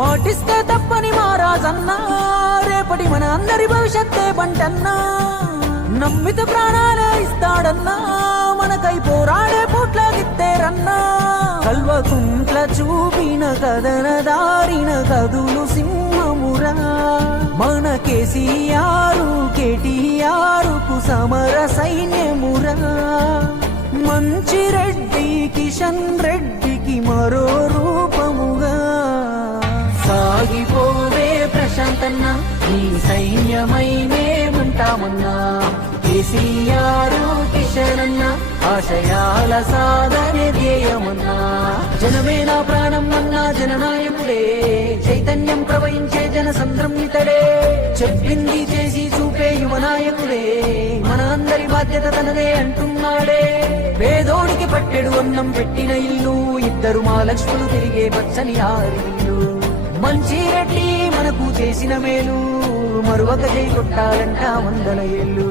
మాటిస్తే తప్పని మహారాజన్నా, రేపటి మన అందరి భవిష్యత్తే బంటన్నా. నమ్మిత ప్రాణాలే ఇస్తాడన్నా, మనకై పోరాడే పూట్ల గిత్తేరన్నా. కల్వకుంట్ల చూపిన కదన దారిన కదులు సింహమురా, మన కేసీఆర్ కేటీఆర్కు సమర సైన్యమురా. మంచిరెడ్డి కిషన్ రెడ్డికి మరో రూపముగా సాగిపోవే ప్రశాంతన్న, నీ సైన్యమై మేముంటామన్నా. కేసీఆర్ కిషన్ అన్న ఆశయాల సాధనే ధ్యేయమన్నా. జనమే నా ప్రాణం అన్నా జననాయకుడే, చైతన్యం ప్రవహించే జనసంద్రం ఇతడే. చెప్పింది చేసి చూపే యువనాయకుడే, మన అందరి బాధ్యత తనదే అంటున్నాడే. పేదోడికి పట్టెడు అన్నం పెట్టిన ఇల్లు, ఇద్దరు మా లక్ష్ములు తిరిగే పచ్చని ఆరిల్లు. మంచిరెడ్డి మనకు చేసిన మేలు, మరువక జై కొట్టాలంట 100 ఏళ్ళు.